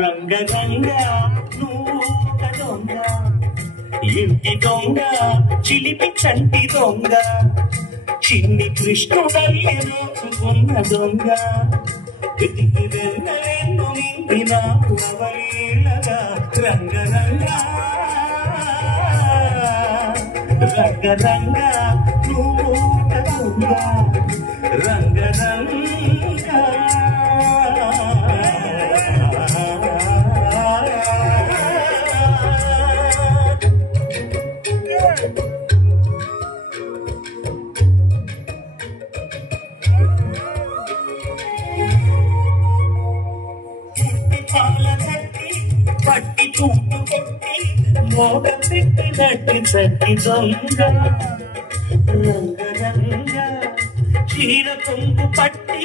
రంగరంగా నువ్వు దొంగ, ఇంటి దొంగ, చిలిపి చంటి దొంగ, చిన్ని కృష్ణుడల్లి రోజుకున్న దొంగ, వెతికి వెన్నెలను నిండిన అవలీలగా రంగరంగా రంగరంగా నువ్వు దొంగ, రంగరంగా పట్టి చూపు కొట్టి మోగ పెట్టినట్టు చట్టి దొంగ, రంగరంగ చీర కొంగు పట్టి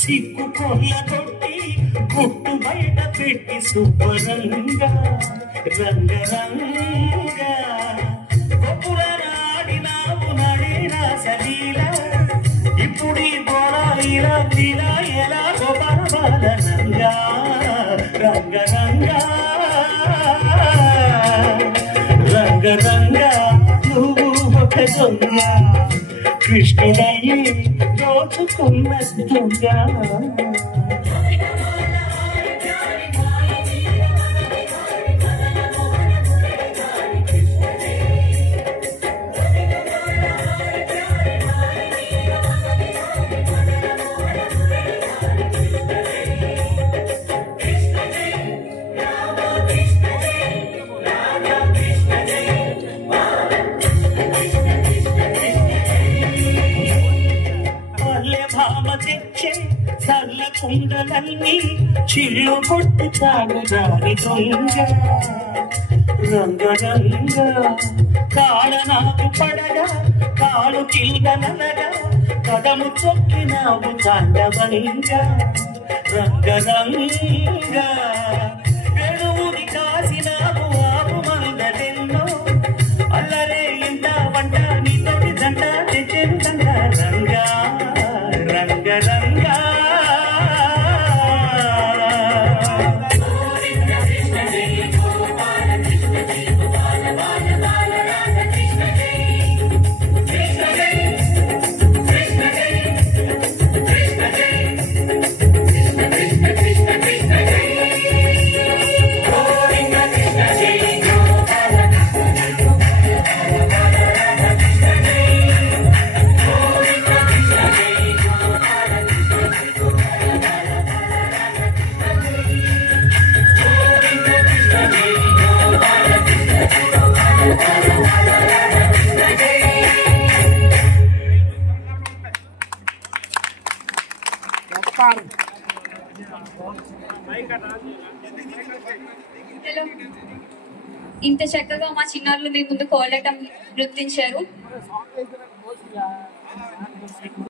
సిగ్గు కొల్ల కొట్టి గుట్టు బయట పెట్టి శుభ్రంగా రంగరంగ గొప్పనాడినావు నడినా సలీల, ఇప్పుడు గోళ ఇలా ఇలా ఎలా గోపాలంగా రంగరంగా రంగరంగా నువ్వు ఒక దొంగ, కృష్ణుడయ్యి దోచుకున్న దొంగ. సర్ల కుండలన్నీ చిల్లు కొట్టి తాగుదాని దొంగ, రంగరంగ కాడ నాకు పడగా కాలు కిల్గనగా కదము చొక్కినావు తాండవంగ, రంగరంగ ఎడుముది కాసినావు ఆపు మందెన్నో, అల్లరే ఇంత వంట నీతోటి జంట తెచ్చేందంట రంగా రంగరంగా ఇంత చక్కగా మా చిన్నారులు మీ ముందు కోలాటం నృత్తించారు.